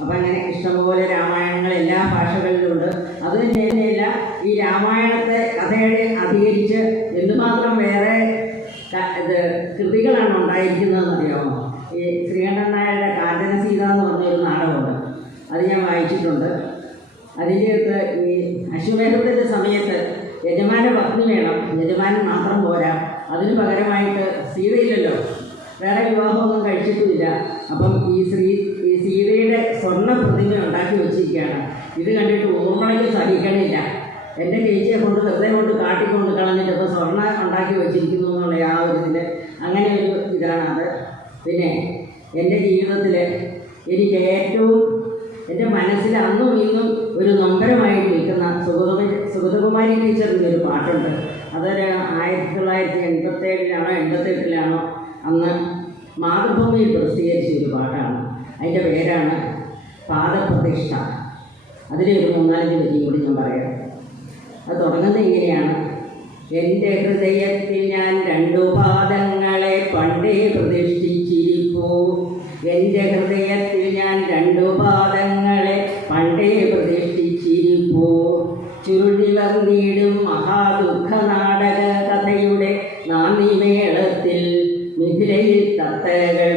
അപ്പം അങ്ങനെ ഇഷ്ടംപോലെ രാമായണങ്ങൾ എല്ലാ ഭാഷകളിലുണ്ട്. അതിന് തന്നെയല്ല ഈ രാമായണത്തെ കഥയുടെ അധികരിച്ച് എന്തുമാത്രം വേറെ ഇത് കൃതികളാണ് ഉണ്ടായിരിക്കുന്നതെന്ന് അറിയാമോ? ഈ ശ്രീകണ്ഠൻ നായരുടെ കാഞ്ചന സീത എന്ന് പറഞ്ഞൊരു നാടകമുണ്ട്. അത് ഞാൻ വായിച്ചിട്ടുണ്ട്. അതിന്റെ ഈ അശ്വമേധത്തിന്റെ സമയത്ത് യജമാന പത്നി വേണം. യജമാനൻ മാത്രം പോരാ. അതിന് പകരമായിട്ട് സീതയില്ലല്ലോ. വേറെ വിവാഹമൊന്നും കഴിച്ചിട്ടുമില്ല. അപ്പം ഈ ശ്രീ സ്വർണ പ്രതിമ ഉണ്ടാക്കി വെച്ചിരിക്കുകയാണ്. ഇത് കണ്ടിട്ട് ഊർമ്മളയ്ക്ക് സഹിക്കണില്ല. എന്റെ ചേച്ചിയെ കൊണ്ട് വെറുതെ കൊണ്ട് കാട്ടിക്കൊണ്ട് കളഞ്ഞിട്ട് ഇപ്പോൾ സ്വർണ ഉണ്ടാക്കി വെച്ചിരിക്കുന്നു എന്നുള്ള ആ ഒരു ഇതിന്റെ അങ്ങനെ ഒരു ഇതാണ് അത്. പിന്നെ എന്റെ ജീവിതത്തിൽ എനിക്ക് ഏറ്റവും എന്റെ മനസ്സിൽ അന്നും ഇന്നും ഒരു നൊമ്പരമായിട്ട് നിൽക്കുന്ന സുഗതകു സുഗതകുമാരി ടീച്ചറിന്റെ ഒരു പാട്ടുണ്ട്. അതൊരു ആയിരത്തി തൊള്ളായിരത്തി എൺപത്തേഴിലാണോ എൺപത്തെട്ടിലാണോ അന്ന് മാതൃഭൂമിയിൽ പ്രസിദ്ധീകരിച്ച ഒരു പാട്ടാണ് അതിന്റെ പേരാണ് പാദപ്രതിഷ്ഠ അതിലെ ഒരു മൂന്നാലഞ്ച് വരിയും കൂടി ഞാൻ പറയാം അത് തുടങ്ങുന്നത് ഇങ്ങനെയാണ്. എന്റെ ഹൃദയത്തിൽ ഞാൻ രണ്ടു പാദങ്ങളെ പണ്ടേ പ്രതിഷ്ഠിച്ചിരിക്കൂ എന്റെ ഹൃദയത്തിൽ ഞാൻ രണ്ടു പാദങ്ങളെ പണ്ടേ പ്രതിഷ്ഠിച്ചിരിക്കൂ ചുരുളി വന്നിടും മഹാദുഃഖ നാടക കഥയുടെ നാന്ദിമേളത്തിൽ മിഥിലയിൽ തത്തകൾ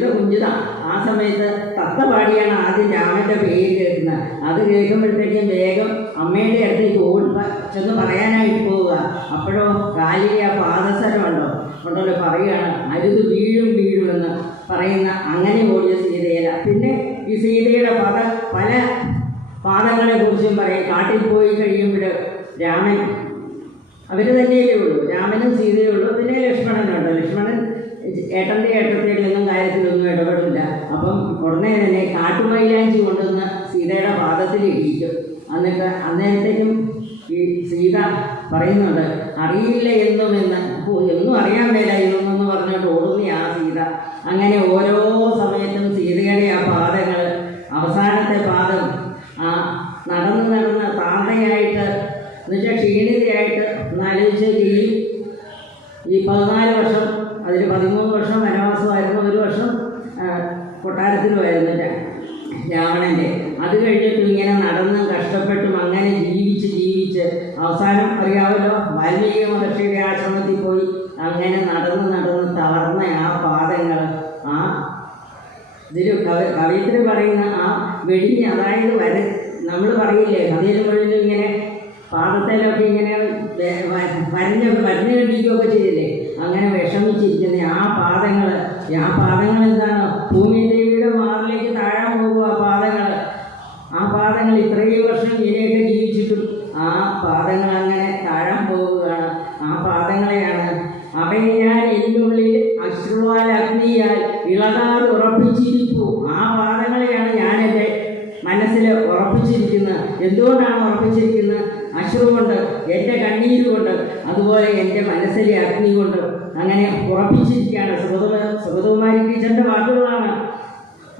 സീത കുഞ്ചിത ആ സമയത്ത് തത്ത പാടിയാണ് ആദ്യം രാമന്റെ പേര് കേൾക്കുന്നത് അത് കേൾക്കുമ്പോഴത്തേക്കും വേഗം അമ്മയുടെ അടുത്തേക്ക് ഓടി ചെന്ന് പറയാനായിട്ട് പോവുക. അപ്പോഴോ കാലിലെ ആ പാദസരമുണ്ടോ ഉണ്ടല്ലോ പറയുകയാണ്. അരുത് വീഴും വീഴുമെന്ന് പറയുന്ന അങ്ങനെ ഓടിയ സീതയല്ല പിന്നെ ഈ സീതയുടെ പദ പല പാദങ്ങളെ കുറിച്ചും പറയും. കാട്ടിൽ പോയി കഴിയുമ്പോൾ രാമൻ അവർ തന്നെയല്ലേ ഉള്ളൂ. രാമനും സീതയേ ഉള്ളൂ. പിന്നെ ലക്ഷ്മണനുണ്ട്. ലക്ഷ്മണൻ ഏട്ടന്റെ ഏട്ടത്തെ അപ്പം ഉടനെ തന്നെ കാട്ടുമൈലാഞ്ചി കൊണ്ടുവന്ന് സീതയുടെ പാദത്തിൽ ഇരിക്കും എന്നിട്ട് അന്നേരത്തേക്കും ഈ സീത പറയുന്നുണ്ട് അറിയില്ല എന്നും എന്ന്. എന്നും അറിയാൻ മേല ഇതൊന്നെന്ന് പറഞ്ഞിട്ട് ഓടുന്ന ആ സീത. അങ്ങനെ ഓരോ സമയത്തും സീതയുടെ ആ പാദങ്ങൾ അവസാനത്തെ പാദം ആ നടന്ന് നടന്ന് താന്തയായിട്ട് എന്നുവെച്ചാൽ ക്ഷീണിതയായിട്ട് ഒന്നാലോചിച്ച് ഈ ഈ പതിനാല് വർഷം അതിൽ പതിമൂന്ന് വർഷം വനവാസമായിരുന്നു ഒരു വർഷം ആ, കൊട്ടാരത്തിലുമായിരുന്നു രാ- രാവണന്റെ അത് കഴിഞ്ഞിട്ടും ഇങ്ങനെ നടന്നും കഷ്ടപ്പെട്ടും അങ്ങനെ ജീവിച്ച് ജീവിച്ച് അവസാനം അറിയാമല്ലോ വാൽമീകി മഹർഷിയുടെ ആശ്രമത്തിൽ പോയി അങ്ങനെ നടന്ന് നടന്ന് തളർന്ന ആ പാദങ്ങൾ ആ ഇതിൽ കവി കവിയത്തിൽ പറയുന്ന ആ വെടിഞ്ഞ് അതായത് വര നമ്മൾ പറയില്ലേ കഥയിൽ മുഴുവനും ഇങ്ങനെ പാദത്തിലൊക്കെ ഇങ്ങനെ വരഞ്ഞ് വരഞ്ഞ് കണ്ടിരിക്കുകയൊക്കെ ചെയ്തില്ലേ അങ്ങനെ വിഷമിച്ചിരിക്കുന്ന ആ പാദങ്ങൾ ആ പാദങ്ങൾ എന്താണ് ഭൂമി ദേവിയുടെ മാറിലേക്ക് താഴാൻ പോകുക ആ പാദങ്ങൾ ആ പാദങ്ങൾ ഇത്രയും വർഷം ഇങ്ങനെയൊക്കെ ജീവിച്ചിട്ടും ആ പാദങ്ങൾ അങ്ങനെ താഴാൻ പോവുകയാണ്. ആ പാദങ്ങളെയാണ്. അവയെ ഞാൻ എന്നുള്ളിൽ അശ്രുവാൽ അഗ്നിയാൽ ഇളകാതെ ഉറപ്പിച്ചിരിക്കൂ ആ പാദങ്ങളെയാണ് ഞാൻ എന്റെ മനസ്സിൽ ഉറപ്പിച്ചിരിക്കുന്നത്. എന്തുകൊണ്ടാണ് ഉറപ്പിച്ചിരിക്കുന്നത്? അശ്രു കൊണ്ട് എന്റെ കണ്ണീര് കൊണ്ട് അതുപോലെ എന്റെ മനസ്സിലെ അഗ്നി കൊണ്ട് അങ്ങനെ ഉറപ്പിച്ചിരിക്കുകയാണ്. സുഗത സുഗതകുമാരി ടീച്ചറിന്റെ വാക്കുകളാണ്.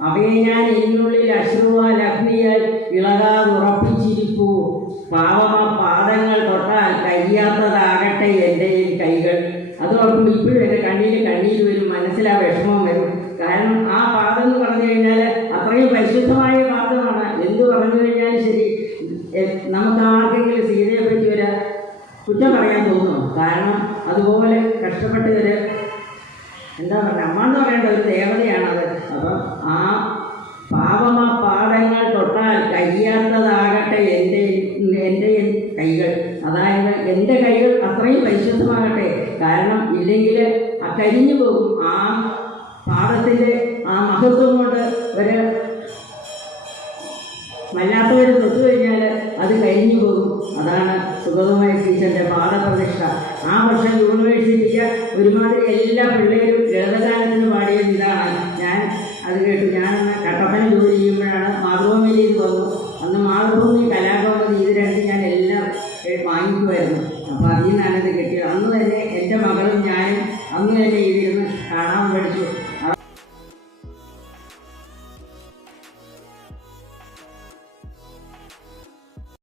അവയെ ഞാൻ എന്നുള്ളിൽ അശ്രുവാൽ അഗ്നിയാൽ ഇളകാതെ ഉറപ്പിച്ചിരിക്കു പാവമ പാദങ്ങൾ തൊട്ടാൽ കഴിയാത്തതാകട്ടെ എന്റെ കൈകൾ. അത് ഓർക്കുമ്പോൾ ഇപ്പോഴും എന്റെ കണ്ണിൽ കണ്ണീര് വരും മനസ്സിലാ വിഷമം വരും. കാരണം ആ പാദം എന്ന് പറഞ്ഞു കഴിഞ്ഞാൽ അത്രയും പരിശുദ്ധമായ പാദമാണ്. എന്ത് പറഞ്ഞു കഴിഞ്ഞാലും ശരി. നമുക്ക് ആർക്കെങ്കിലും സീതയെ പറ്റി ഒരു കുറ്റം പറയാൻ തോന്നുന്നു? കാരണം അതുപോലെ കഷ്ടപ്പെട്ടവര് എന്താ പറയുക അമ്മ എന്ന് പറയേണ്ട ഒരു ദേവതയാണത്. അപ്പം ആ പാവമാ പാദങ്ങൾ പരിശുദ്ധമാകട്ടെ കാരണം ഇല്ലെങ്കിൽ ആ കരിഞ്ഞു പോകും. ആ പാദത്തിന്റെ ആ മഹത്വം കൊണ്ട് ഒരു വല്ലാത്തവർ തൊട്ടു കഴിഞ്ഞാൽ അത് കഴിഞ്ഞു പോകും. അതാണ് സുഗതമായ ടീച്ചറിന്റെ പാദപ്രതിഷ്ഠ. ആ വർഷം യൂണിവേഴ്സിറ്റിക്ക് ഒരുമാതിരി എല്ലാ പിള്ളേരും ലളിതഗാനത്തിന് പാടിയത് ഇതാണ്. ഞാൻ അത് കേട്ടു. ഞാൻ